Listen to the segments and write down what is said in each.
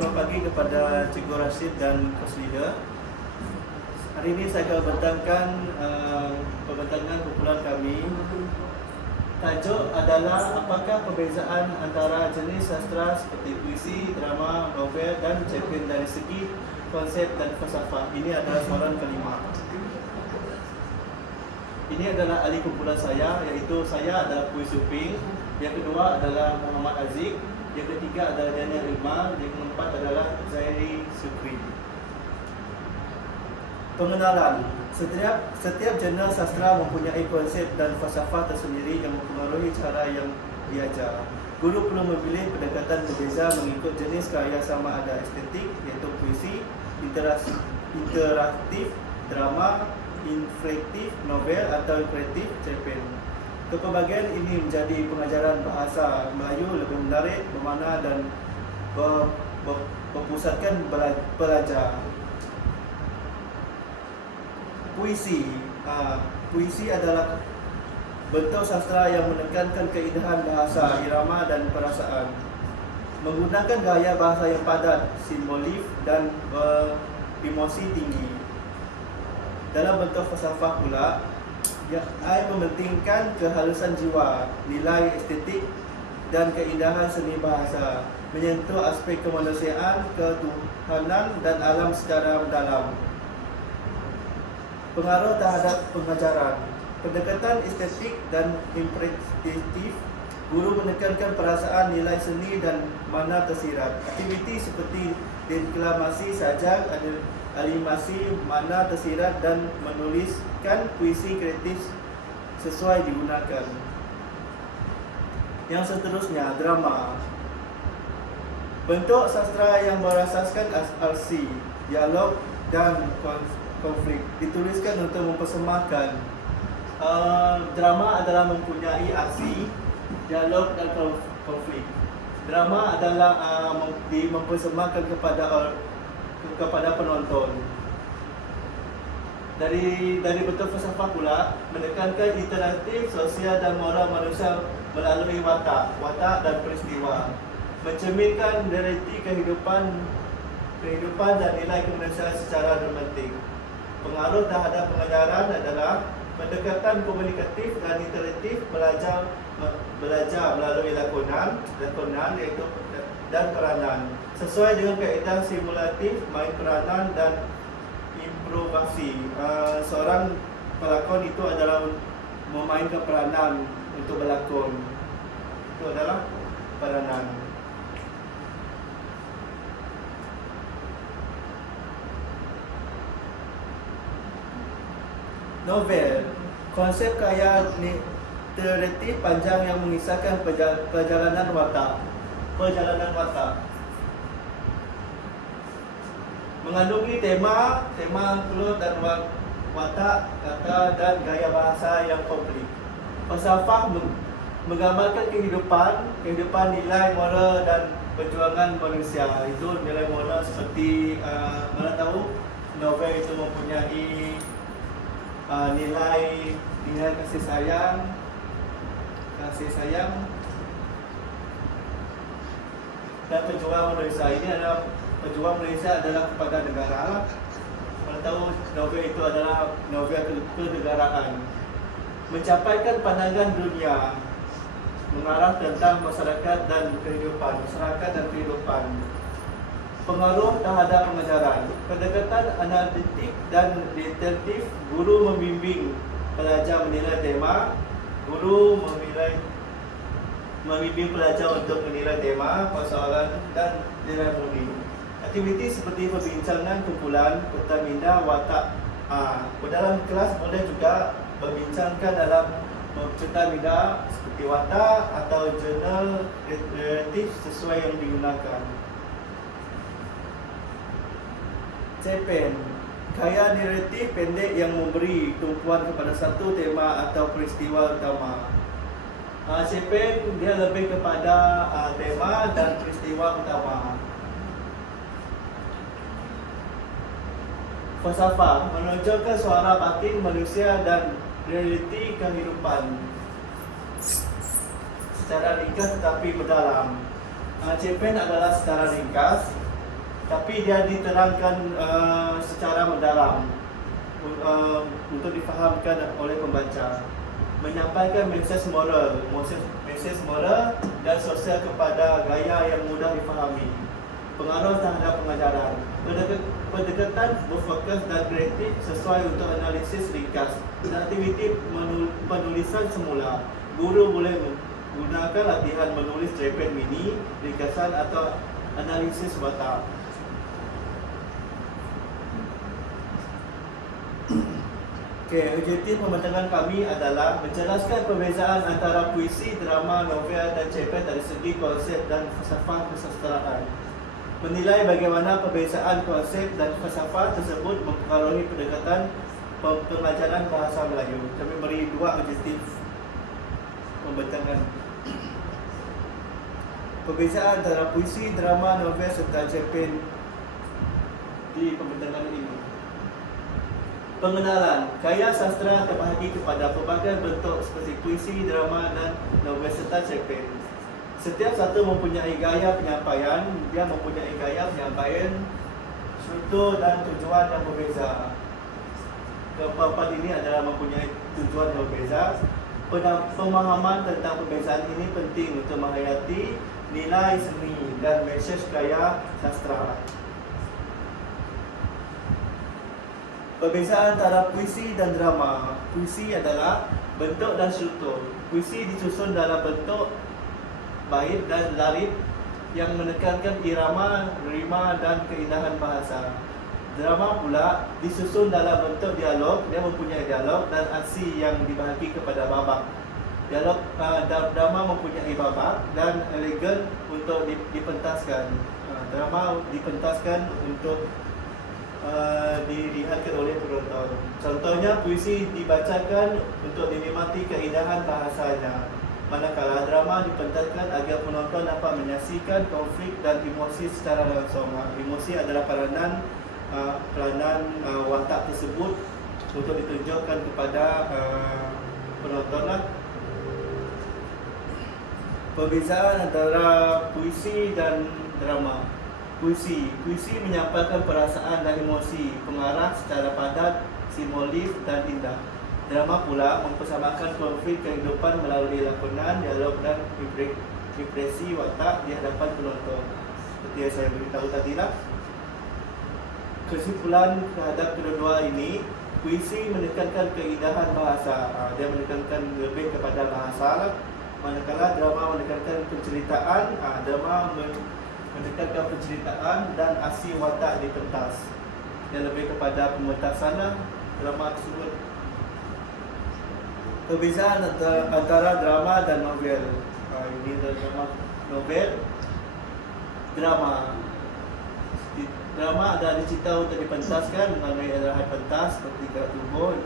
Selamat pagi kepada Cikgu Rashid dan Coach Leader. Hari ini saya akan bentangkan pembentangan kumpulan kami. Tajuk adalah apakah perbezaan antara jenis sastra seperti puisi, drama, novel dan cerpen dari segi konsep dan falsafah. Ini adalah soalan kelima. Ini adalah ahli kumpulan saya, iaitu saya adalah Puisi Uping. Yang kedua adalah Muhammad Aziz. Yang ketiga adalah Daniel Ilma. Yang keempat adalah Zairi Sukri. Pengenalan. Setiap jurnal sastra mempunyai konsep dan falsafah tersendiri yang mempengaruhi cara yang diajar. Guru perlu memilih pendekatan berbeza mengikut jenis karya, sama ada estetik, iaitu puisi, interaktif, drama, inflektif, novel atau kreatif, cerpen. Kepelbagaian ini menjadi pengajaran bahasa Melayu lebih menarik, bermakna dan berpusatkan pelajar. Puisi. Puisi adalah bentuk sastra yang menekankan keindahan bahasa, irama dan perasaan. Menggunakan gaya bahasa yang padat, simbolik dan emosi tinggi. Dalam bentuk falsafah pula, ia mementingkan kehalusan jiwa, nilai estetik dan keindahan seni bahasa, menyentuh aspek kemanusiaan, ketuhanan dan alam secara mendalam. Pengaruh terhadap pengajaran. Pendekatan estetik dan impresif, guru menekankan perasaan, nilai seni dan makna tersirat. Aktiviti seperti deklamasi, sajak, animasi, makna tersirat dan menuliskan puisi kreatif sesuai digunakan. Yang seterusnya, drama. Bentuk sastra yang berasaskan arsi, dialog dan konflik, dituliskan untuk mempersembahkan. Drama adalah mempunyai aksi, dialog dan konflik. Drama adalah mempersembahkan kepada penonton. Dari bentuk falsafah pula, menekankan interaktif, sosial dan moral manusia melalui watak dan peristiwa. Mencerminkan realiti kehidupan dan nilai kemanusiaan secara dramatik. Pengaruh terhadap pengajaran adalah pendekatan komunikatif dan interaktif, belajar melalui lakonan iaitu dan peranan. Sesuai dengan kaedah simulatif, main peranan dan improvisasi. Seorang pelakon itu adalah memainkan peranan untuk berlakon. Itu adalah peranan. Novel. Konsep karya literatif panjang yang mengisahkan perjalanan watak. Mengandungi tema plot dan watak, kata dan gaya bahasa yang komplit. Falsafah menggambarkan kehidupan, nilai moral dan perjuangan manusia. Itu nilai moral seperti mana tahu novel itu mempunyai nilai kasih sayang dan perjuangan manusia. Ini adalah perjuangan manusia adalah kepada negara. Mana tahu novel itu adalah novel kenegaraan. Mencapaikan pandangan dunia, mengarah tentang masyarakat dan kehidupan. Pengaruh terhadap pengajaran. Pendekatan analitik dan detektif, guru membimbing pelajar menilai tema. Guru membimbing pelajar untuk menilai tema, persoalan dan nilai murni. Aktiviti seperti perbincangan kumpulan, pertanda watak. Dalam kelas boleh juga berbincangkan dalam pertanda seperti watak atau jurnal kreatif sesuai yang digunakan. Cerpen. Karya naratif pendek yang memberi tumpuan kepada satu tema atau peristiwa utama. Cerpen dia lebih kepada tema dan peristiwa utama. Falsafah menonjolkan suara batin manusia dan realiti kehidupan secara ringkas tetapi mendalam. Cerpen adalah secara ringkas tapi dia diterangkan secara mendalam untuk difahamkan oleh pembaca, menyampaikan mesej moral dan sosial kepada gaya yang mudah difahami, pengaruh terhadap pengajaran, pendekatan berfokus dan kreatif sesuai untuk analisis ringkas, dan aktiviti penulisan semula. Guru boleh menggunakan latihan menulis cerpen mini, ringkasan atau analisis watak. Objektif pembentangan kami adalah menjelaskan perbezaan antara puisi, drama, novel dan cerpen dari segi konsep dan falsafah kesusastraan. Menilai bagaimana perbezaan konsep dan falsafah tersebut mempengaruhi pendekatan pengajaran bahasa Melayu. Kami beri 2 objektif pembentangan. Perbezaan antara puisi, drama, novel serta cerpen di pembentangan ini. Pengenalan, gaya sastra terbahagi kepada pelbagai bentuk seperti puisi, drama dan novel serta cerpen. Setiap satu mempunyai gaya penyampaian, dia mempunyai gaya penyampaian, struktur dan tujuan yang berbeza. Keempat ini adalah mempunyai tujuan yang berbeza. Pemahaman tentang perbezaan ini penting untuk menghayati nilai seni dan mesej gaya sastra. Perbezaan antara puisi dan drama. Puisi adalah bentuk dan struktur. Puisi disusun dalam bentuk bait dan larit yang menekankan irama, rima dan keindahan bahasa. Drama pula disusun dalam bentuk dialog, dia mempunyai dialog dan aksi yang dibahagi kepada babak. Dialog drama mempunyai babak dan elegan untuk dipentaskan. Drama dipentaskan untuk dilihatkan oleh penonton. Contohnya, puisi dibacakan untuk dinikmati keindahan bahasanya, manakala drama dipentaskan agar penonton dapat menyaksikan konflik dan emosi secara langsung. Emosi adalah peranan watak tersebut untuk ditunjukkan kepada penonton. Perbezaan antara puisi dan drama. Puisi menyampaikan perasaan dan emosi, pengarah secara padat, simbolis dan indah. Drama pula mempersamakan konflik kehidupan melalui lakonan, dialog dan ekspresi watak di hadapan penonton. Seperti yang saya beritahu tadi lah. Kesimpulan terhadap kedua-dua ini, puisi menekankan keindahan bahasa, dia menekankan lebih kepada bahasa lah. Manakala drama menekankan penceritaan, drama menekankan penceritaan dan aksi watak dipentas. Yang lebih kepada pementasan drama tersebut. Perbezaan antara drama dan novel. Ini drama, novel. Drama adalah cerita untuk dipentaskan melalui arahan pentas seperti gerak tubuh,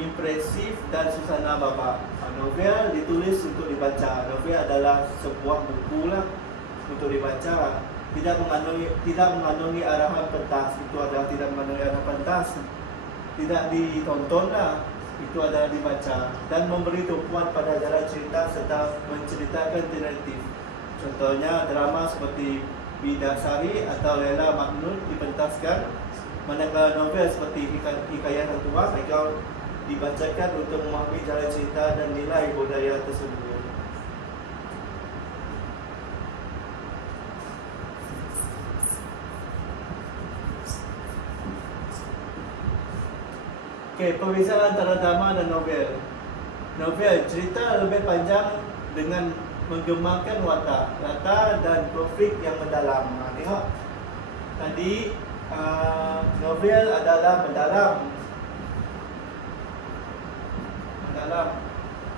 impresif dan suasana babak. Novel ditulis untuk dibaca. Novel adalah sebuah buku lah untuk dibaca, tidak mengandungi arahan pentas. Itu adalah tidak mengandungi arahan pentas, tidak ditonton lah, itu adalah dibaca dan memberi tumpuan pada jalan cerita serta menceritakan naratif. Contohnya drama seperti Bidasari atau Lela Majnun dipentaskan, manakala novel seperti Hikayat Sang Tua mereka dibacakan untuk memahami jalan cerita dan nilai budaya tersebut. Perbezaan antara drama dan novel. Novel, cerita lebih panjang dengan menggemparkan watak, latar dan konflik yang mendalam. Tengok tadi, novel adalah mendalam.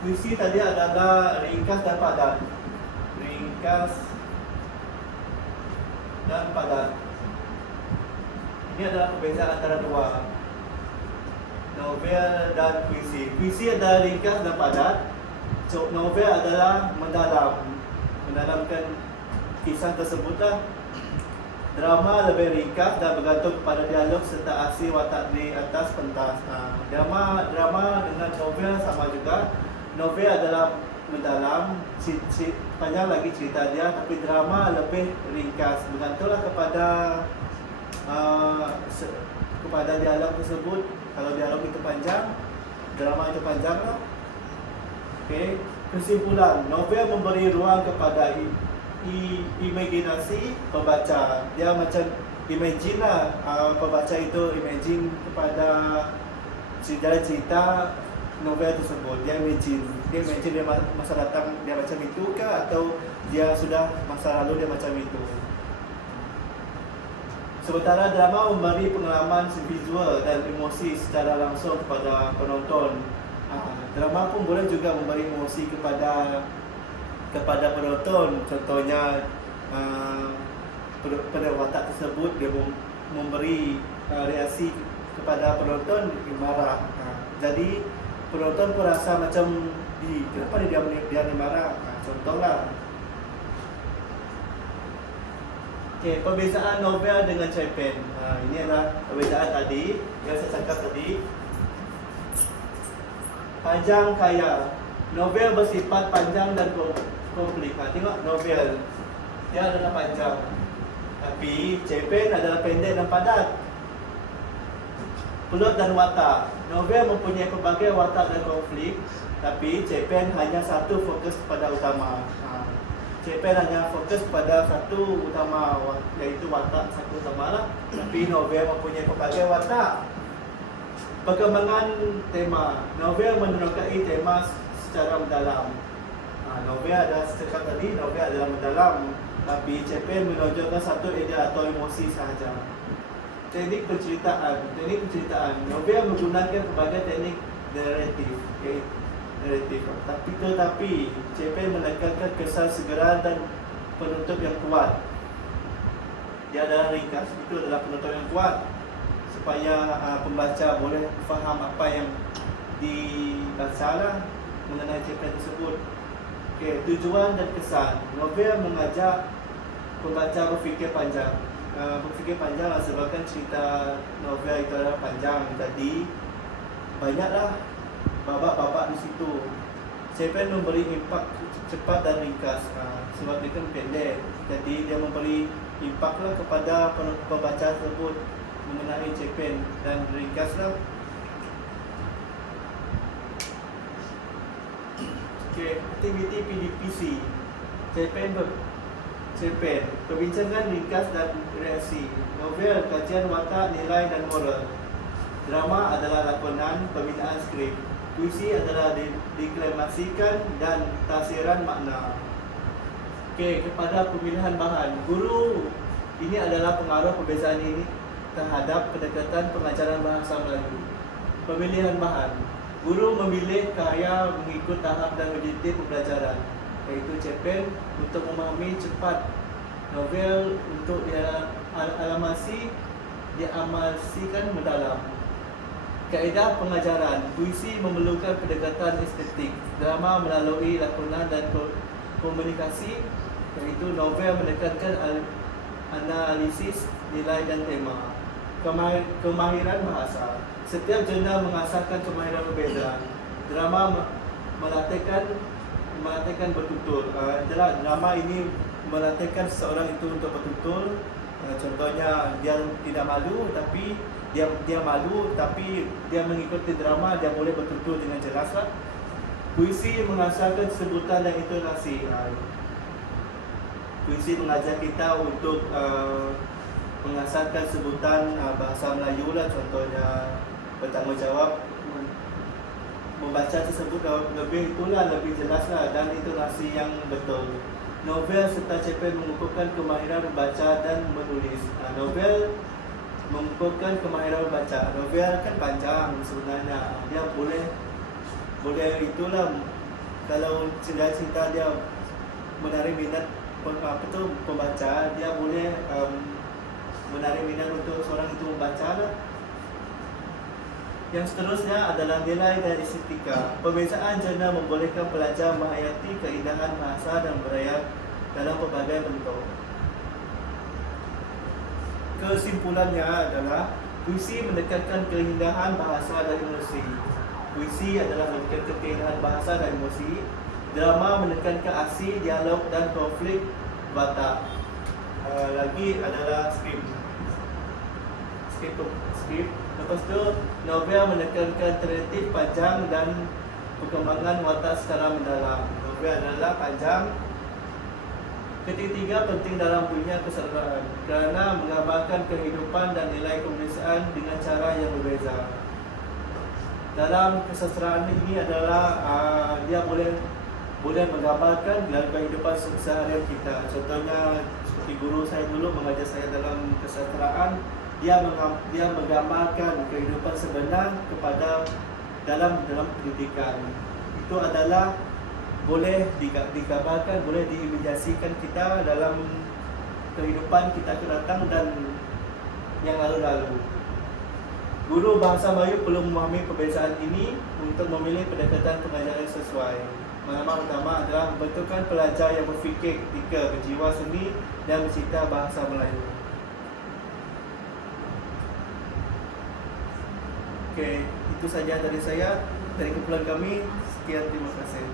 Puisi tadi adalah ringkas dan padat. Ini adalah perbezaan antara dua, novel dan puisi. Puisi adalah ringkas dan padat. Novel adalah mendalamkan kisah tersebut. Drama lebih ringkas dan bergantung pada dialog serta aksi watak di atas pentas. Drama dengan novel sama juga. Novel adalah mendalam, panjang lagi cerita dia, tapi drama lebih ringkas, bergantunglah kepada kepada dialog tersebut. Kalau dialog itu panjang, drama itu panjang lah. Okay. Kesimpulan, novel memberi ruang kepada imajinasi pembaca. Dia macam imagine lah, pembaca itu imagine kepada cerita novel tersebut. Dia imagine dia masa datang dia macam itu ke, atau dia sudah masa lalu dia macam itu. Sementara drama memberi pengalaman visual dan emosi secara langsung kepada penonton. Drama pun boleh juga memberi emosi kepada penonton. Contohnya pada watak tersebut dia memberi reaksi kepada penonton marah. Jadi penonton pun rasa macam kenapa dia marah. Contohlah. Okay, perbezaan novel dengan cerpen. Ini adalah perbezaan tadi yang saya cakap tadi. Panjang kaya. Novel bersifat panjang dan komplik. Tengok novel, dia adalah panjang. Tapi cerpen adalah pendek dan padat. Plot dan watak. Novel mempunyai pelbagai watak dan konflik, tapi cerpen hanya satu fokus pada utama. Cerpen hanya fokus pada satu utama, iaitu watak satu utama lah. Tapi novel mempunyai pelbagai watak. Perkembangan tema. Novel menerokai tema secara mendalam. Novel adalah setakat tadi, novel adalah mendalam. Tapi cerpen menonjolkan satu idea atau emosi sahaja. Teknik penceritaan. Novel menggunakan pelbagai teknik naratif. Tetapi cerpen menekankan kesan segera dan penutup yang kuat. Dia adalah ringkas. Itu adalah penutup yang kuat, supaya pembaca boleh faham apa yang dibaca lah mengenai cerpen tersebut. Okay, tujuan dan kesan. Novel mengajak pembaca berfikir panjang. Berfikir panjang lah sebabkan cerita novel itu adalah panjang. Jadi banyaklah babak-babak di situ. Cerpen memberi impak cepat dan ringkas. Sebab dia kan pendek. Jadi dia memberi impak lah kepada pembaca tersebut mengenai cerpen dan ringkaslah. Okay, aktiviti PDPC. Cerpen, perbincangan ringkas dan reaksi. Novel, kajian watak, nilai dan moral. Drama adalah lakonan, pembinaan skrip. Puisi adalah deklamasikan dan tafsiran makna. Okay, kepada pemilihan bahan. Guru, ini adalah pengaruh perbezaan ini terhadap pendekatan pengajaran bahasa Melayu. Pemilihan bahan. Guru memilih karya mengikut tahap dan objektif pembelajaran, iaitu cerpen untuk memahami cepat, novel untuk diamalkan mendalam. Kaedah pengajaran. Puisi memerlukan pendekatan estetik. Drama melalui lakonan dan komunikasi, iaitu novel menekankan analisis, nilai dan tema. Kemahiran bahasa. Setiap jurnal mengasahkan kemahiran berbeza. Drama melatihkan bertutur. Drama ini melatihkan seseorang itu untuk bertutur. Contohnya dia tidak malu, tapi dia malu, tapi dia mengikuti drama, dia boleh bertutur dengan jelas. Puisi mengasahkan sebutan dan intonasi. Puisi mengajar kita untuk mengasahkan sebutan bahasa Melayu lah. Contohnya bertanggungjawab membaca tersebut lebih jelas lah, dan intonasi yang betul. Novel serta cerpen mengukuhkan kemahiran membaca dan menulis. Novel mengukuhkan kemahiran membaca. Novel kan panjang sebenarnya, dia boleh itulah, kalau cerita dia menarik minat pembaca, dia boleh menarik minat untuk seorang itu membaca lah. Yang seterusnya adalah nilai dan estetika. Perbezaan jurnal membolehkan pelajar menghayati keindahan bahasa dan budaya dalam pelbagai bentuk. Kesimpulannya adalah puisi menekankan keindahan bahasa dan emosi. Puisi adalah menekankan keindahan bahasa dan emosi. Drama menekankan aksi, dialog dan konflik watak. Lagi adalah skrip. skrip. Lepas tu novel menekankan kreatif, panjang dan perkembangan watak secara mendalam. Novel adalah panjang. Ketiga, penting dalam dunia kesusastraan kerana menggambarkan kehidupan dan nilai kemanusiaan dengan cara yang berbeza. Dalam kesusastraan ini adalah dia boleh menggambarkan dalam kehidupan seharian kita. Contohnya seperti guru saya dulu mengajar saya dalam kesusastraan, dia menggambarkan kehidupan sebenar kepada dalam pendidikan. Itu adalah boleh digambarkan, boleh diimajinasikan kita dalam kehidupan kita akan datang dan yang lalu-lalu. Guru bahasa Melayu perlu memahami perbezaan ini untuk memilih pendekatan pengajaran sesuai. Maklumat utama adalah membentukkan pelajar yang berfikir ketika berjiwa seni dan mencipta bahasa Melayu. Okey, itu saja dari saya, dari kumpulan kami. Sekian, terima kasih.